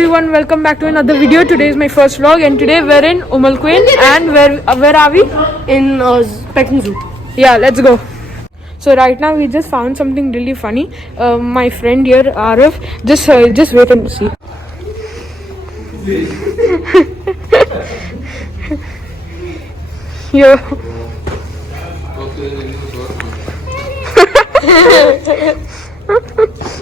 everyone, welcome back to another video. Today is my first vlog and today we're in Umal Queen and where are we? In Petting Zoo. Yeah, let's go. So right now we just found something really funny. My friend here, Arif, just wait and see. Yo.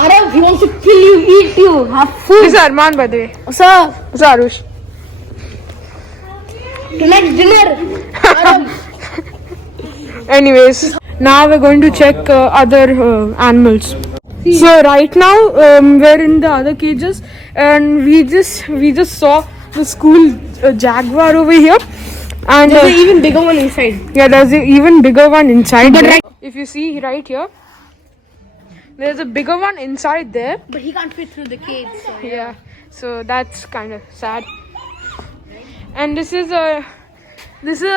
Arav, he wants to kill you, eat you, have food. This is Arman, by the way. What's up? This is Arush. Tonight's dinner. Arav. Anyways, now we're going to check other animals. So right now we're in the other cages and we just saw the school jaguar over here. And There's an even bigger one inside. yeah, there's an even bigger one inside But there. right- If you see right here, there's a bigger one inside there. But he can't fit through the cage. So. Yeah, so that's kind of sad. And this is a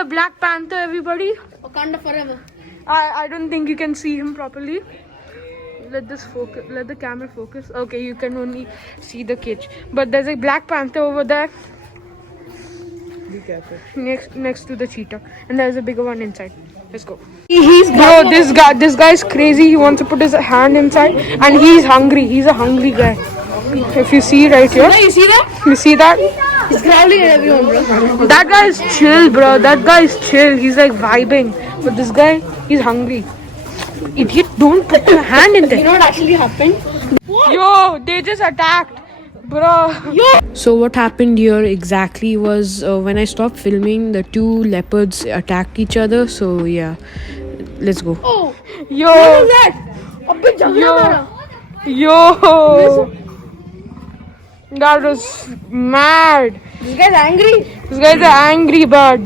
Black Panther, everybody. Wakanda forever. I don't think you can see him properly. Let the camera focus. Okay, you can only see the cage. But there's a Black Panther over there. Be careful. Next to the cheetah. And there's a bigger one inside. Let's go. Bro, this guy is crazy. He wants to put his hand inside and he's hungry. He's a hungry guy. If you see right here. You see that? You see that? He's growling at everyone, bro. That guy is chill, bro. That guy is chill. He's like vibing. But this guy, he's hungry. Idiot, don't put your hand in You there. know what actually happened? Yo, they just attacked. Bro. So what happened here exactly was when I stopped filming, the two leopards attacked each other. So yeah, let's go. Oh, Yo. what is that? A big jagla. Yo. That was mad. This guy's angry. This guy's an angry bird.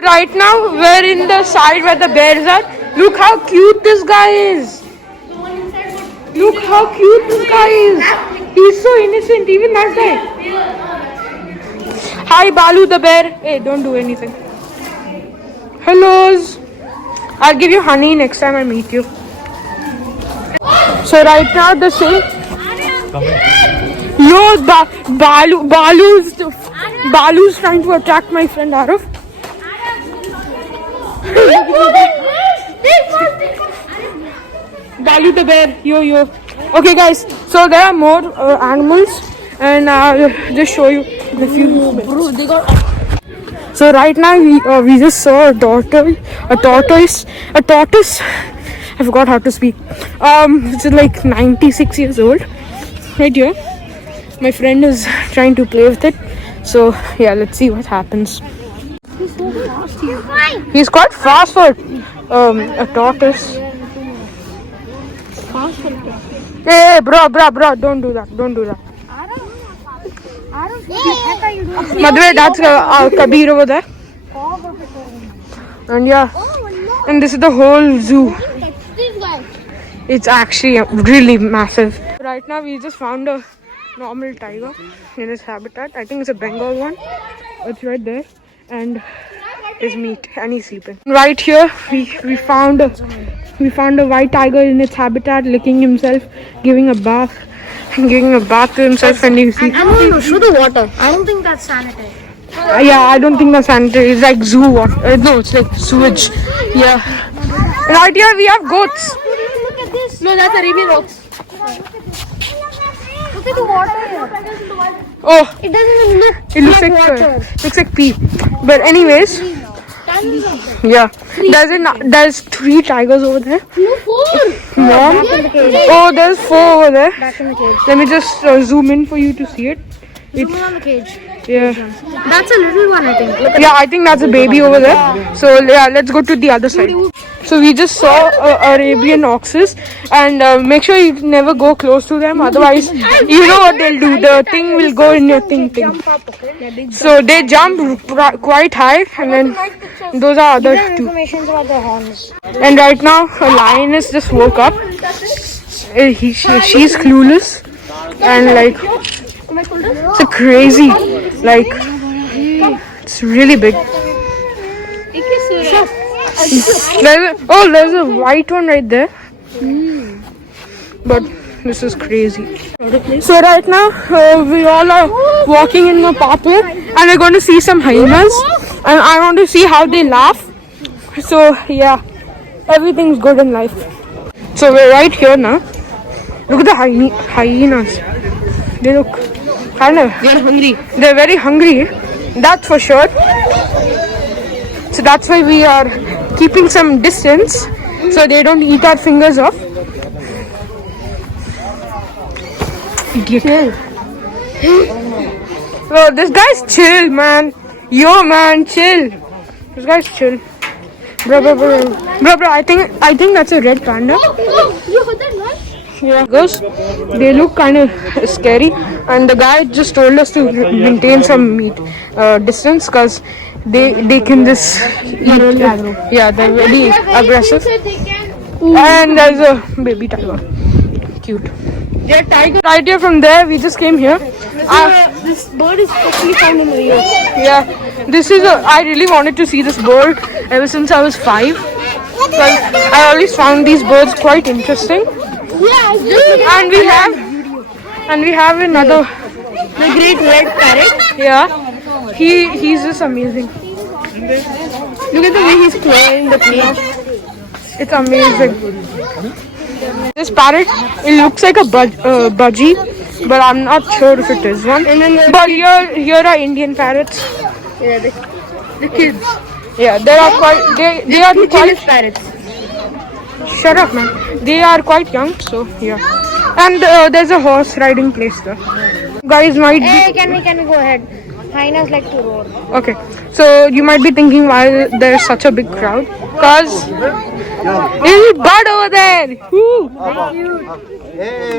Right now, we're in the side where the bears are. Look how cute this guy is. Look how cute this guy is. He's so innocent, even that guy. Hi, Balu the bear. Hey, don't do anything. Hellos. I'll give you honey next time I meet you. So right now, the same. Yo, Balu's trying to attack my friend Arif. Balu the bear, yo. Okay, guys. So there are more animals, and I'll just show you in a few minutes. Bro, they got. So right now we just saw a tortoise. I forgot how to speak. It's like 96 years old. Right here. My friend is trying to play with it. So yeah, let's see what happens. He's so fast here. He's quite fast for a tortoise. Fast for it. Hey, bro, don't do that. By the way, that's Kabir over there. And yeah, and this is the whole zoo. This guy. It's actually really massive. Right now, we just found a normal tiger in its habitat. I think it's a Bengal one. It's right there, and his meat, and he's sleeping. Right here, we found a white tiger in its habitat, licking himself, giving a bath to himself, and you see. No, show the water. I don't think that's sanitary. Yeah, I don't think that's sanitary. It's like zoo water. No, it's like sewage. Yeah. Right here, we have goats. Look at this. No, that's Arabian rocks. Look at the water here. Oh, It doesn't even look it looks like like water. looks like pee. But anyways, yeah. There's 3 tigers over there. No, 4. Mom. Back in the cage. Oh, there's 4 over there. Back in the cage. Let me just zoom in for you to see it. Zoom in on the cage. Yeah. That's a little one, I think. Look at Yeah, I think that's a baby over there. So yeah, let's go to the other side. So we just saw Arabian oxes, and make sure you never go close to them. Otherwise, you know what they'll do. The thing will go in your thing. So they jump quite high, and then those are other 2. information about the horns. And right now, a lioness just woke up. She's clueless, and like it's a crazy, like it's really big. There's a white one right there. But This is crazy. So right now we all are walking in the pathway and we're going to see some hyenas and I want to see how they laugh. So yeah, everything's good in life. So we're right here now. Look at the hyenas. They look kind of... They're hungry. They're very hungry. That's for sure. So that's why we are keeping some distance so they don't eat our fingers off. Idiot. Oh, this guy's chill, man. Yo, man, chill. This guy's chill. Bro, I think that's a red panda. You heard that noise? Yeah, girls, they look kind of scary, and the guy just told us to maintain some distance because they can just eat. Yeah, they're very aggressive. And there's a baby tiger, cute. They're tiger. Right here from there, we just came here. This bird is especially found in Rio. Yeah, this is I really wanted to see this bird ever since I was 5. Because I always found these birds quite interesting. Yeah, And we have another, the great red parrot. yeah, he's just amazing. Look at the way he's playing the cage. It's amazing. This parrot, it looks like a budgie, but I'm not sure if it is one. But here are Indian parrots. Yeah, the kids. Yeah, they are quite parrots. Shut up, man. They are quite young, so yeah. And there's a horse riding place there. Guys might be... Hey, can we go ahead? Hyenas like to roar. Okay, so you might be thinking why there's such a big crowd. Cause there's a bird over there. Woo.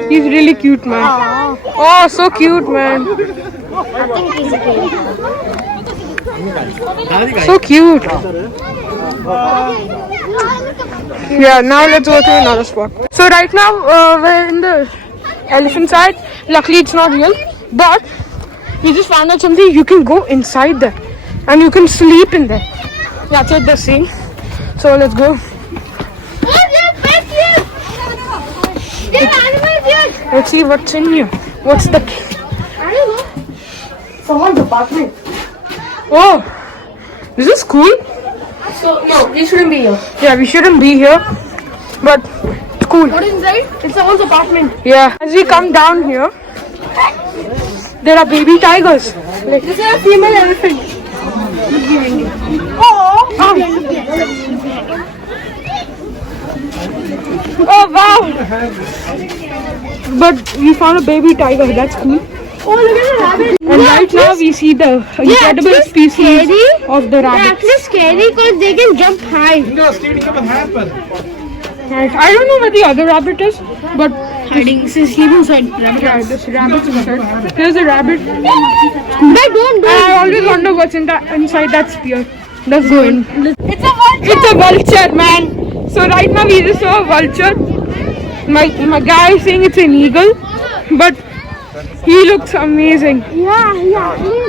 He's really cute, man. Oh, so cute, man. I think he's a kid. So cute. Yeah, now let's go to another spot. So right now we're in the elephant side. Luckily it's not real, but we just found out something. You can go inside there and you can sleep in there. That's what they're saying. So let's go. Let's see what's in here. What's the... I don't know. Someone's apartment. Oh, this is cool. So, no, we shouldn't be here. Yeah, we shouldn't be here, but it's cool. What is inside? It's someone's apartment. Yeah, as we come down here, there are baby tigers. Like, This is a female elephant. oh wow! But we found a baby tiger. That's cool. Oh, look at the rabbit. And right now we see the incredible actually species scary. of the They're rabbit. actually scary because they can jump high. I don't know where the other rabbit is, but Hiding. This is sleeping inside. yeah, this rabbit's inside. There's a rabbit. But don't do I always wonder what's inside that spear. Let's go in. It's a vulture. It's a vulture, man. So right now we just saw a vulture. My guy is saying it's an eagle, but he looks amazing. Yeah.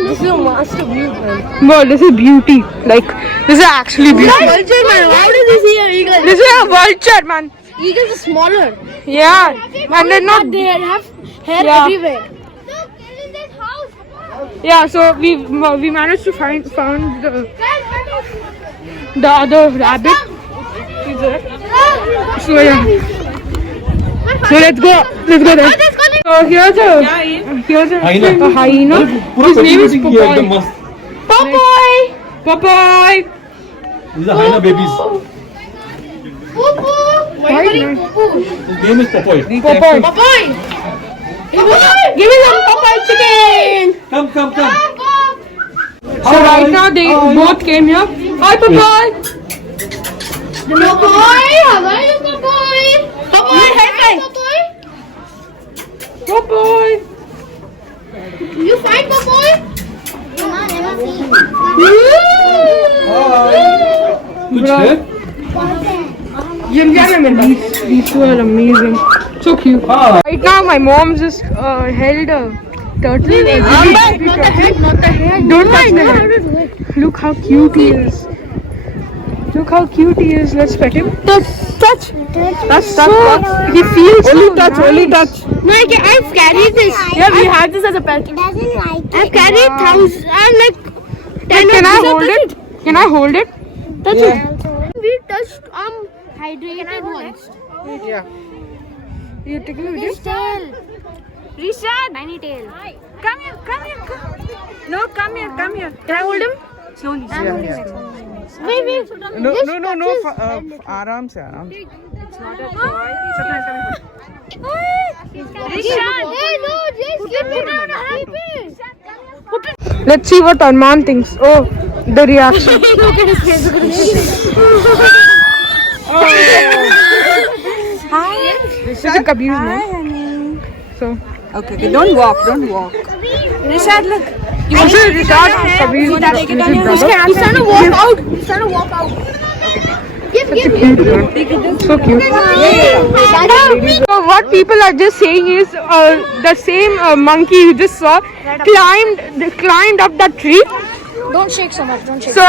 This is a master view, man. Bro, this is beauty. Like, this is actually beauty. Vulture, man. How does he see an eagle? This is a vulture, man. Eagles are smaller. Yeah, and they're not. They have hair Yeah. everywhere. Yeah, so we managed to found the other rabbit. He's there. So yeah. So let's go there. So here's a hyena. His name is Popeye. Popeye. These are hyena babies. Right? His name is Popoy. Popeye. Give me some Popeye chicken. Come. So right now they both came here. Hi Popeye. Popeye, how are you, Popeye? Popeye, high five. Popeye. You find Popeye? Kuch hai? These two are amazing. So cute. Right now my mom just held a turtle. Not the head. Don't touch the head. Look how cute he is. Look how cute he is. Let's pet him. Touch. He feels so nice. Only touch. No, I've carried this. Yeah, we had this as a pet. Doesn't like it. I've carried thousands. I'm like 10 Can I of these. hold it? Can I hold it? Touch it. We touched hydrated once. You take a video. Tail. Rishad, Tiny tail. come here, come here, come. No, come here, come here. Can I hold him? Slowly. Wait. No, आराम से आराम से. Rishad. Hey, no, just keep it on. Let's see what Arman thinks. Oh, the reaction. Look at his face. Look at his face. This is Kabir's mom. So. Okay, don't walk. Rishad, look. This is Rishad, Kabir's brother. He's trying to walk out. He's trying to walk out. Give. So cute. So what people are just saying is the same monkey you just saw climbed up that tree. Don't shake so much. Don't shake. So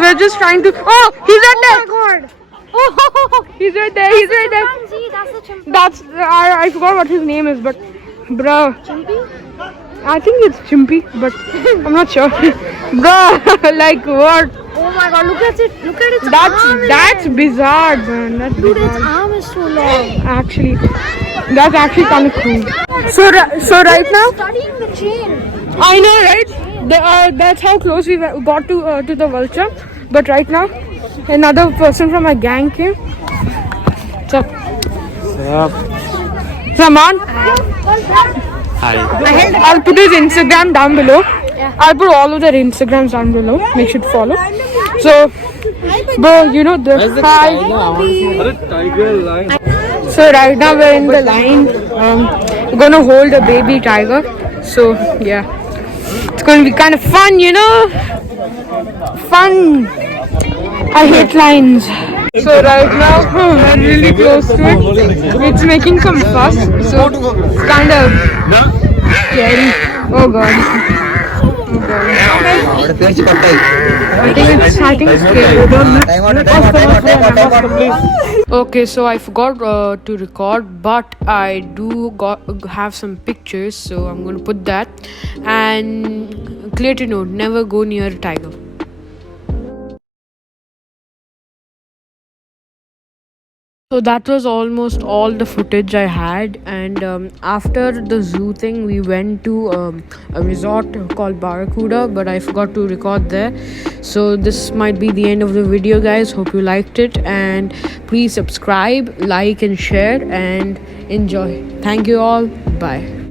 we're just trying to. Oh, he's right there. Oh my god. Oh, he's right there. He's right there. See, that's the chimpanzee. That's I forgot what his name is, but bruh. Chimpy? I think it's Chimpy, but I'm not sure. Bruh, like what? Oh my god, look at it. Look at its arm. That's bizarre, man. That's Dude, its bizarre. arm is so long. Actually, that's actually kind of cool. So right now, Studying the chain. I know, right? That's how close we got to the vulture. But right now, another person from our gang came. What's up? Saman. Hi. I'll put his Instagram down below. I'll put all of their Instagrams down below. Make sure to follow. So, bro, you know the hi. Tiger lion. So right now we're in the line. We're gonna hold a baby tiger. So yeah, it's gonna be kind of fun, you know. Fun. I hate lines. So right now we're really close to it. It's making some fuss. So it's kind of scary. Oh god. I think it's scary. Okay, so I forgot to record, but I do have some pictures, so I'm gonna put that. And clear to note, never go near a tiger. So that was almost all the footage I had, and after the zoo thing we went to a resort called Barracuda, but I forgot to record there. So this might be the end of the video, guys. Hope you liked it, and please subscribe, like and share, and enjoy. Thank you all. Bye.